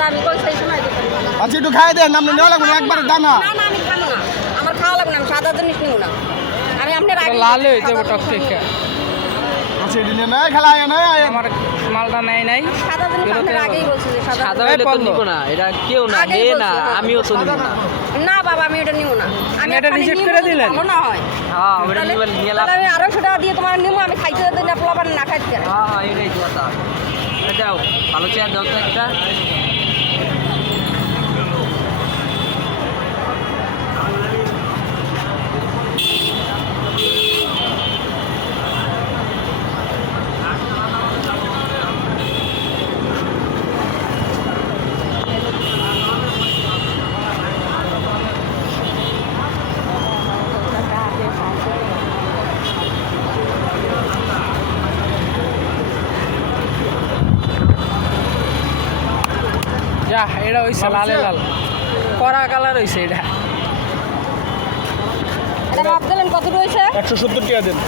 দাদা আমি কই সেই সময় দিতে আচ্ছা একটু খাই দেন আপনি নেওয়া লাগবে না একবার দানা না না আমি খাবো না আমার খাওয়া লাগবে না আমি সাদা জিনিস নিব না আমি আপনার আগে লাল হয়ে যাবে টকটিকা আচ্ছা এটি নিয়ে নাই খেলা না আমার মালটা নেই নাই সাদা জিনিস আপনার আগেই বলছি যে সাদা সাদা হইলে তো নিব না এটা কেউ না আগেই নে বলছি, না হ্যাঁ। আমিও তো নিব না না বাবা আমি এটা নিব না আমি এটা এখানে reset নিবো করে যদি দিলেন? ভালো না হয় হ্যাঁ ওটা তাহলে নিয়ে লাভ তাহলে আমি 250 টাকা দিয়ে তোমার নিব আমি খাইতে দিই না পোলাপান না খাইতে পারে হ্যাঁ এটাই তো কথা দাও ভালো চেয়ার দাও তো একটা যা এটা হইছে লালে লাল কড়া কালার হইছে এটা এটা মাপ দিলেন কত রয়েছে 170 টাকা দেন